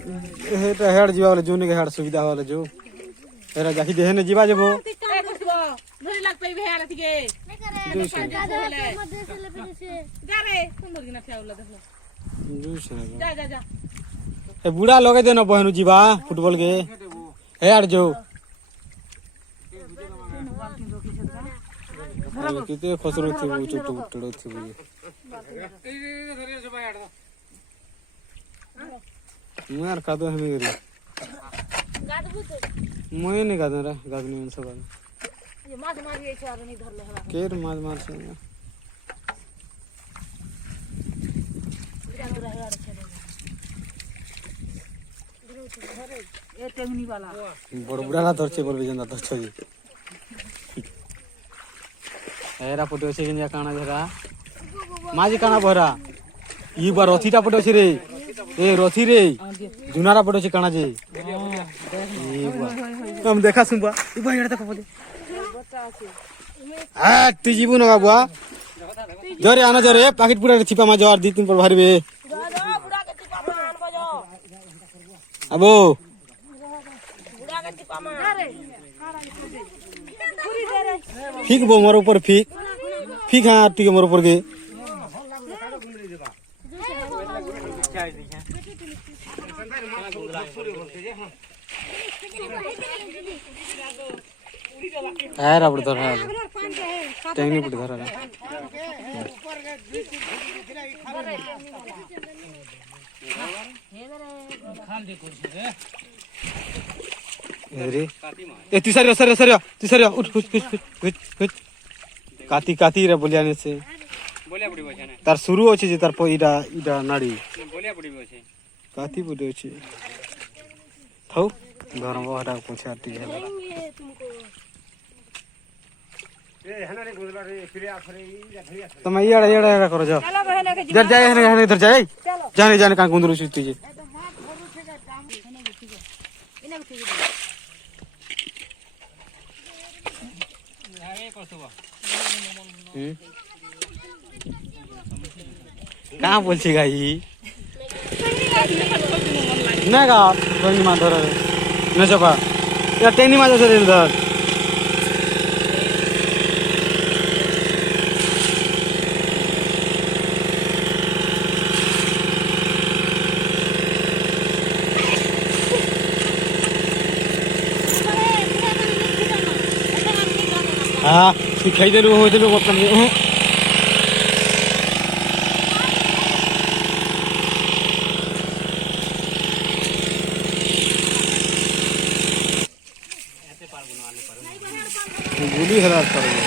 हेटा head जीवा वाले जोने के हेड सुविधा वाले जो एरा जाकी देहे ने जीवा जेबो धरी लाग पे भेया रथि के जा रे सुंदर गिना ठेवला देखला जा जा जा ए बुढ़ा लगे देना बहनु जीवा फुटबॉल के हेड जो किते खसरो थे वो चुटू टड़ो थे मार का दो हमें रे मैं नहीं गादन रे गादनी में सब ये मार मारिए चार नहीं धर ले हला केर मार से ए टेंगनी वाला बड़ बुढ़ा ना धरछे बोलबे जंदा धरछो जी एरा पटे छे गंजा काना जरा माजी काना भरा ई बार रथीटा पटे छे रे ए रथी रे जुनारा पटे छे काना जे हम देखा सुनबा ई भाई एड़ा देखो बोले आ ती जीबु न बाबा जरे आना जरे पैकेट पूरा छिपा मा जवार दी तीन पर भरबे बुढ़ा के टिपा मान बजो अबो बुढ़ा के टिपा मान अरे ठीक बो मोर ऊपर ठीक हां ठीक मोर ऊपर के है रबड़ धर है टेंगनी पड़ धर है अरे ए तिसरिया सरिया तिसरिया उठ उठ काती काती रे बोलियाने से बोलिया पड़ी बछे ने तार शुरू होचे जे तार इडा इडा नाड़ी बोलिया पड़ी बछे काती पड़ी होचे थौ घर में हटा पूछा टी है ए हना रे गोदला रे फिरे आखरे तुम येड़ा येड़ा करो जाओ इधर जाए हने इधर जाए जाने जाने का गुंदरू सुती जे कहाँ बोलছি गाई ना का रंगी मा धर न चपा या टेनी मा जसे धर हाँ सिखाई दे लो हो दे लो अपन गुली हरास करोगे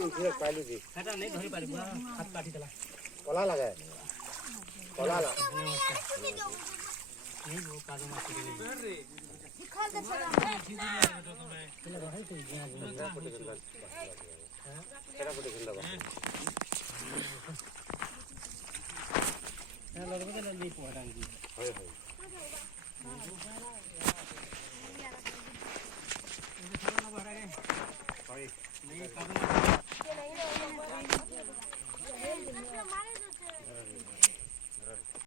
नहीं धरी पारी हाथ काटी देला कोला लगा कोला ला नहीं वो काजू माछी के लिए निकाल दे छड़ा तेरा पटे गंदा बा लगबे नहीं पोड़ा होय होय